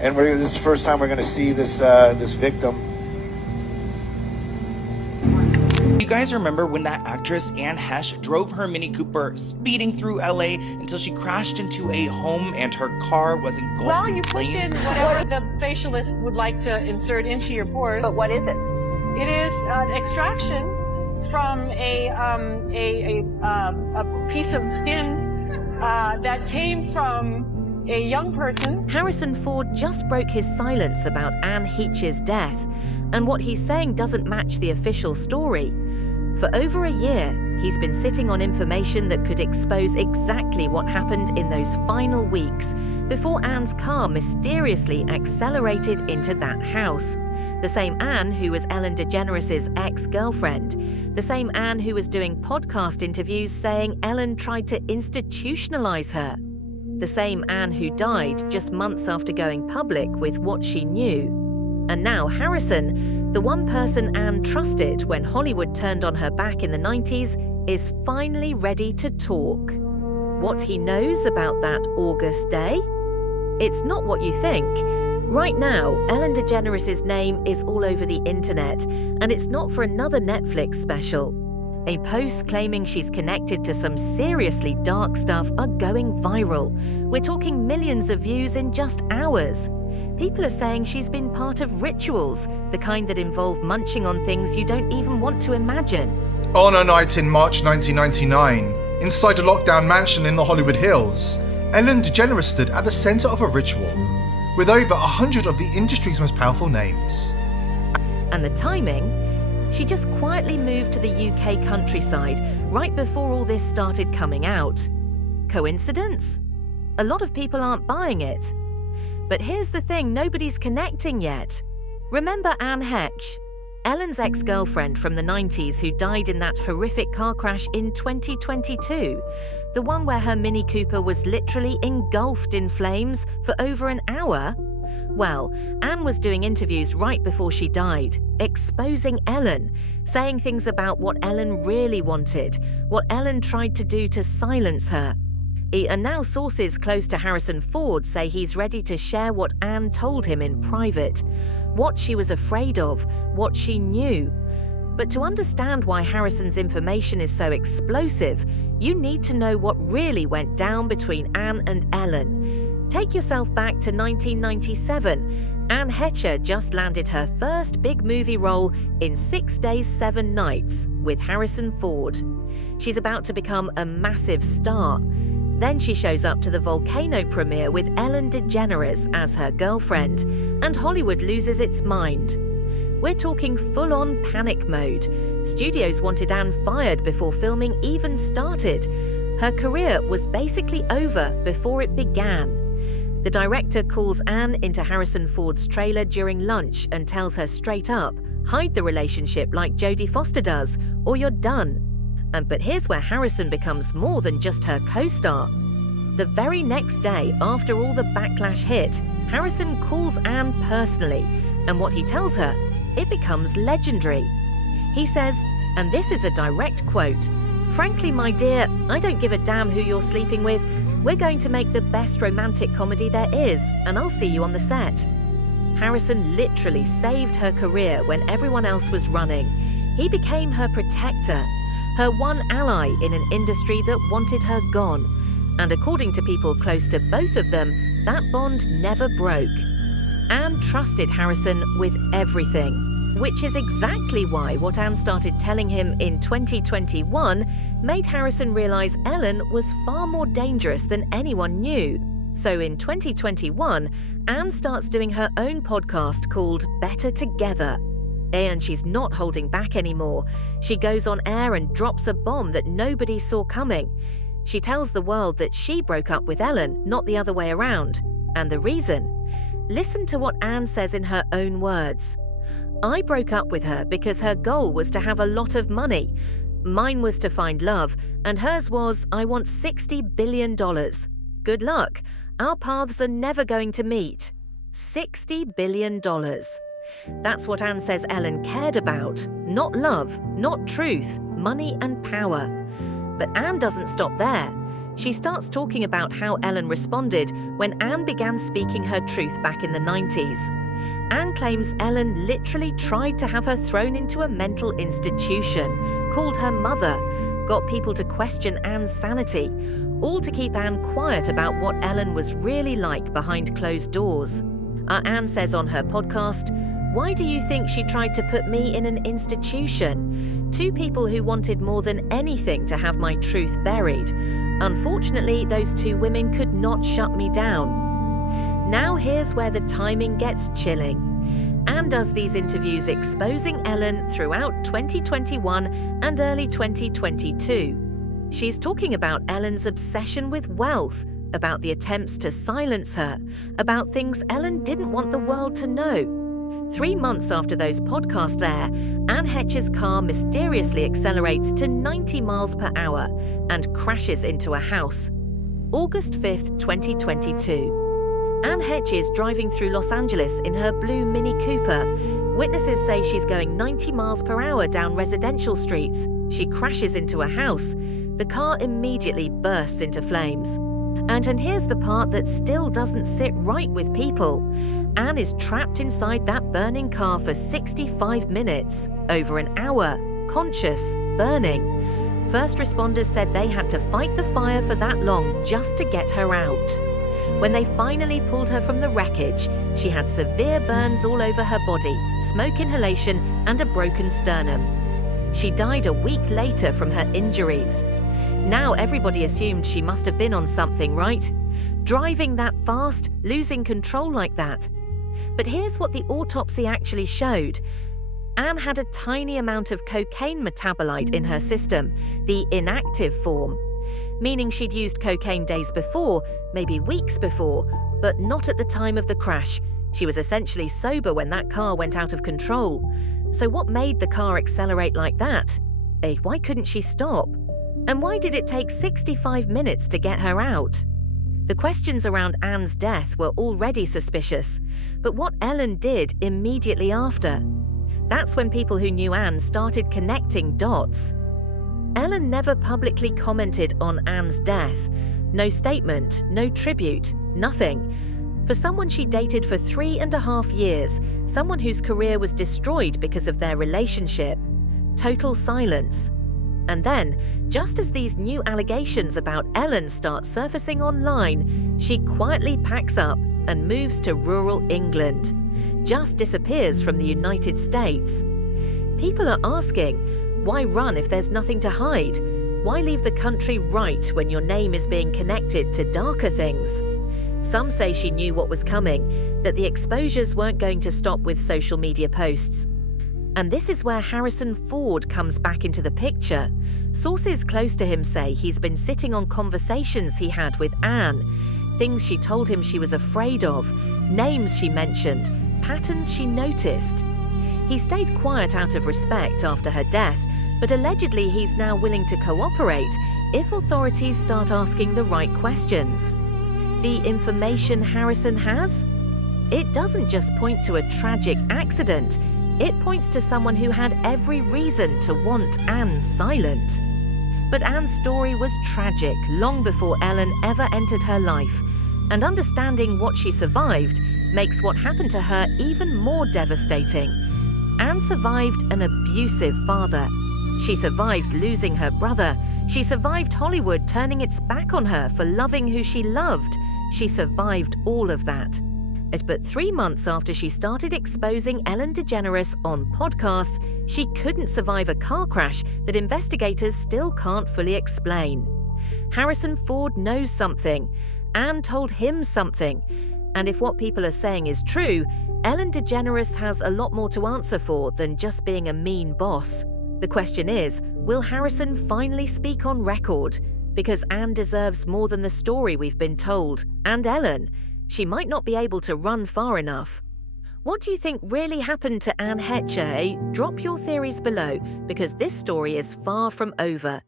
And this is the first time we're going to see this victim. You guys remember when that actress Anne Heche drove her Mini Cooper speeding through LA until she crashed into a home and her car was engulfed Well, in you push in flames? whatever the facialist would like to insert into your pores. But what is it? It is an extraction from a piece of skin that came from a young person. Harrison Ford just broke his silence about Anne Heche's death, and what he's saying doesn't match the official story. For over a year, he's been sitting on information that could expose exactly what happened in those final weeks before Anne's car mysteriously accelerated into that house. The same Anne who was Ellen DeGeneres' ex-girlfriend. The same Anne who was doing podcast interviews saying Ellen tried to institutionalize her. The same Anne who died just months after going public with what she knew. And now Harrison, the one person Anne trusted when Hollywood turned on her back in the 90s, is finally ready to talk. What he knows about that August day? It's not what you think. Right now, Ellen DeGeneres' name is all over the internet, and it's not for another Netflix special. A post claiming she's connected to some seriously dark stuff are going viral. We're talking millions of views in just hours. People are saying she's been part of rituals, the kind that involve munching on things you don't even want to imagine. On a night in March 1999, inside a lockdown mansion in the Hollywood Hills, Ellen DeGeneres stood at the center of a ritual, with over 100 of the industry's most powerful names. And the timing? She just quietly moved to the UK countryside right before all this started coming out. Coincidence? A lot of people aren't buying it. But here's the thing nobody's connecting yet. Remember Anne Heche, Ellen's ex-girlfriend from the 90s who died in that horrific car crash in 2022? The one where her Mini Cooper was literally engulfed in flames for over an hour? Well, Anne was doing interviews right before she died, exposing Ellen, saying things about what Ellen really wanted, what Ellen tried to do to silence her. And now sources close to Harrison Ford say he's ready to share what Anne told him in private, what she was afraid of, what she knew. But to understand why Harrison's information is so explosive, you need to know what really went down between Anne and Ellen. Take yourself back to 1997. Anne Heche just landed her first big movie role in 6 Days, 7 Nights with Harrison Ford. She's about to become a massive star. Then she shows up to the Volcano premiere with Ellen DeGeneres as her girlfriend, and Hollywood loses its mind. We're talking full-on panic mode. Studios wanted Anne fired before filming even started. Her career was basically over before it began. The director calls Anne into Harrison Ford's trailer during lunch and tells her straight up, hide the relationship like Jodie Foster does, or you're done. But here's where Harrison becomes more than just her co-star. The very next day, after all the backlash hit, Harrison calls Anne personally, and what he tells her, it becomes legendary. He says, and this is a direct quote, "Frankly, my dear, I don't give a damn who you're sleeping with. We're going to make the best romantic comedy there is, and I'll see you on the set." Harrison literally saved her career when everyone else was running. He became her protector, her one ally in an industry that wanted her gone. And according to people close to both of them, that bond never broke. Anne trusted Harrison with everything, which is exactly why what Anne started telling him in 2021 made Harrison realize Ellen was far more dangerous than anyone knew. So in 2021, Anne starts doing her own podcast called Better Together. And she's not holding back anymore. She goes on air and drops a bomb that nobody saw coming. She tells the world that she broke up with Ellen, not the other way around. And the reason? Listen to what Anne says in her own words. "I broke up with her because her goal was to have a lot of money. Mine was to find love, and hers was, I want $60 billion. Good luck. Our paths are never going to meet." $60 billion. That's what Anne says Ellen cared about. Not love, not truth, money and power. But Anne doesn't stop there. She starts talking about how Ellen responded when Anne began speaking her truth back in the 90s. Anne claims Ellen literally tried to have her thrown into a mental institution, called her mother, got people to question Anne's sanity, all to keep Anne quiet about what Ellen was really like behind closed doors. Anne says on her podcast, "Why do you think she tried to put me in an institution? Two people who wanted more than anything to have my truth buried. Unfortunately, those two women could not shut me down." Now here's where the timing gets chilling. Anne does these interviews exposing Ellen throughout 2021 and early 2022. She's talking about Ellen's obsession with wealth, about the attempts to silence her, about things Ellen didn't want the world to know. 3 months after those podcasts air, Anne Heche's car mysteriously accelerates to 90 miles per hour and crashes into a house. August 5th, 2022. Anne Heche is driving through Los Angeles in her blue Mini Cooper. Witnesses say she's going 90 miles per hour down residential streets. She crashes into a house. The car immediately bursts into flames. And here's the part that still doesn't sit right with people. Anne is trapped inside that burning car for 65 minutes, over an hour, conscious, burning. First responders said they had to fight the fire for that long just to get her out. When they finally pulled her from the wreckage, she had severe burns all over her body, smoke inhalation, and a broken sternum. She died a week later from her injuries. Now everybody assumed she must have been on something, right? Driving that fast, losing control like that. But here's what the autopsy actually showed. Anne had a tiny amount of cocaine metabolite in her system, the inactive form, meaning she'd used cocaine days before, maybe weeks before, but not at the time of the crash. She was essentially sober when that car went out of control. So what made the car accelerate like that? Why couldn't she stop? And why did it take 65 minutes to get her out? The questions around Anne's death were already suspicious, but what Ellen did immediately after? That's when people who knew Anne started connecting dots. Ellen never publicly commented on Anne's death. No statement, no tribute, nothing. For someone she dated for 3.5 years, someone whose career was destroyed because of their relationship, total silence. And then, just as these new allegations about Ellen start surfacing online, she quietly packs up and moves to rural England. Just disappears from the United States. People are asking, why run if there's nothing to hide? Why leave the country right when your name is being connected to darker things? Some say she knew what was coming, that the exposures weren't going to stop with social media posts. And this is where Harrison Ford comes back into the picture. Sources close to him say he's been sitting on conversations he had with Anne, things she told him she was afraid of, names she mentioned, patterns she noticed. He stayed quiet out of respect after her death, but allegedly he's now willing to cooperate if authorities start asking the right questions. The information Harrison has? It doesn't just point to a tragic accident. It points to someone who had every reason to want Anne silent. But Anne's story was tragic long before Ellen ever entered her life, and understanding what she survived makes what happened to her even more devastating. Anne survived an abusive father. She survived losing her brother. She survived Hollywood turning its back on her for loving who she loved. She survived all of that. But 3 months after she started exposing Ellen DeGeneres on podcasts, she couldn't survive a car crash that investigators still can't fully explain. Harrison Ford knows something. Anne told him something. And if what people are saying is true, Ellen DeGeneres has a lot more to answer for than just being a mean boss. The question is, will Harrison finally speak on record? Because Anne deserves more than the story we've been told. And Ellen. She might not be able to run far enough. What do you think really happened to Anne Heche? Drop your theories below, because this story is far from over.